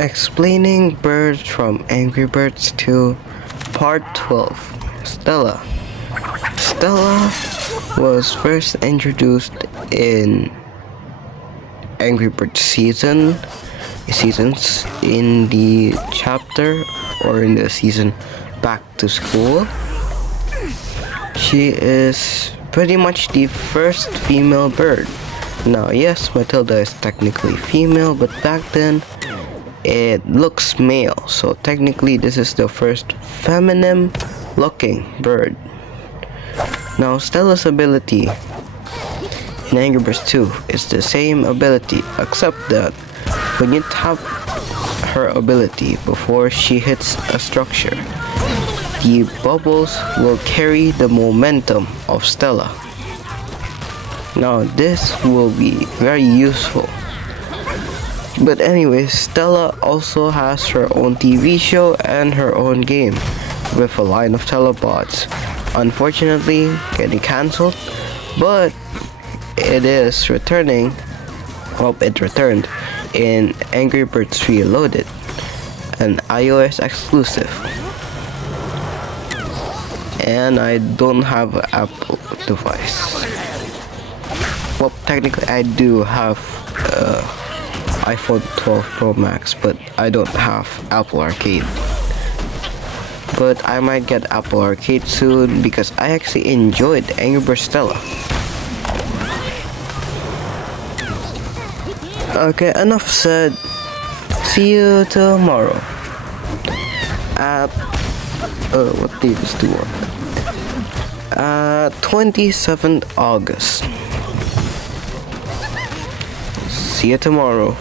Explaining Birds from Angry Birds 2, Part 12. Stella. Stella was first introduced in Angry Birds seasons in the chapter or in the season Back to School. She is pretty much the first female bird. Now, yes, Matilda is technically female, but back then it looks male, so technically this is the first feminine looking bird. Now, Stella's ability in Angry Birds 2 is the same ability, except that when you tap her ability before she hits a structure, the bubbles will carry the momentum of Stella. Now, this will be very useful. But anyways, Stella also has her own TV show and her own game with a line of telepods. Unfortunately, getting cancelled, but it is returning. Well, it returned in Angry Birds Reloaded, an iOS exclusive. And I don't have an Apple device. Well, technically I do have iPhone 12 Pro Max, but I don't have Apple Arcade. But I might get Apple Arcade soon because I actually enjoyed Angry Birds Stella. Okay, enough said. See you tomorrow at what date is tomorrow? 27th August. See you tomorrow.